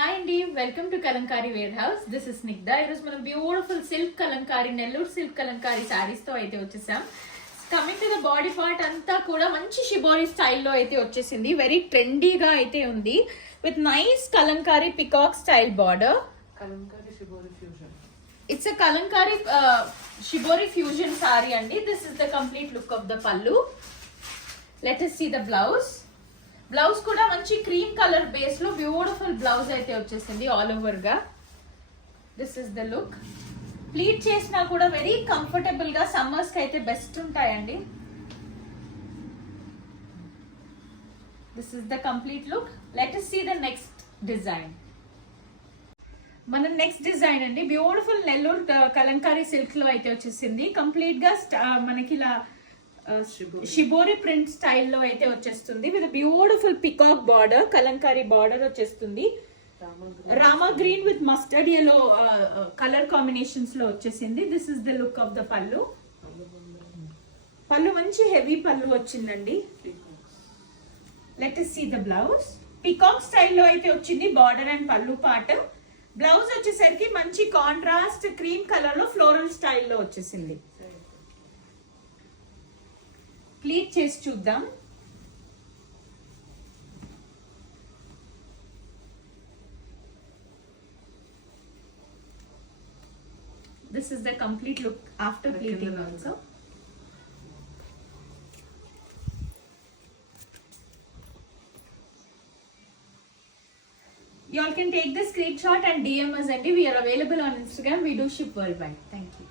హాయ్ అండి, welcome to Kalamkari ware house. This is Nigdha. ఈరోజు మనం beautiful silk Kalamkari, Nellore silk Kalamkari sarees తో అయితే వచ్చేసాం. Coming to the body part అంతా కూడా మంచి షిబోరి స్టైల్లో అయితే వచ్చేసింది. వెరీ ట్రెండీగా అయితే ఉంది with nice Kalamkari peacock style border. It's a Kalamkari shibori fusion saree అండి. This is the complete look of the pallu. Let us see the blouse. Blouse కూడా మంచి క్రీమ్ కలర్ బేస్ లో బ్యూటిఫుల్ బ్లౌజ్ అయితే వచ్చేసింది ఆల్ ఓవర్ గా. This is the look. Pleat చేసినా కూడా very comfortable గా సమ్మర్స్ కి అయితే బెస్ట్ ఉంటాయండి. This is the complete look. Let us see the next design. మన నెక్స్ట్ డిజైన్ అండి బ్యూటిఫుల్ నెల్లూరు కలంకారీ సిల్క్ లో అయితే వచ్చేసింది. కంప్లీట్ గా మనకి ఇలా షిబోరి ప్రింట్ స్టైల్లో అయితే వచ్చేస్తుంది with beautiful peacock border, Kalamkari border వచ్చేస్తుంది. Rama green with mustard yellow colour combinations లో వచ్చేసింది. This is the look of the pallu. Pallu మంచి హెవీ పల్లు వచ్చిందండి. Let us see the blouse. Peacock స్టైల్లో అయితే వచ్చింది border and pallu part. Blouse వచ్చేసరికి మంచి కాంట్రాస్ట్ క్రీమ్ కలర్ లో ఫ్లోరల్ స్టైల్లో వచ్చేసింది. ప్లీట్ చేసి చూద్దాం. This is the complete look after pleating also. You all can take the screenshot and DM us, and we are available on Instagram. We do ship worldwide. Thank you.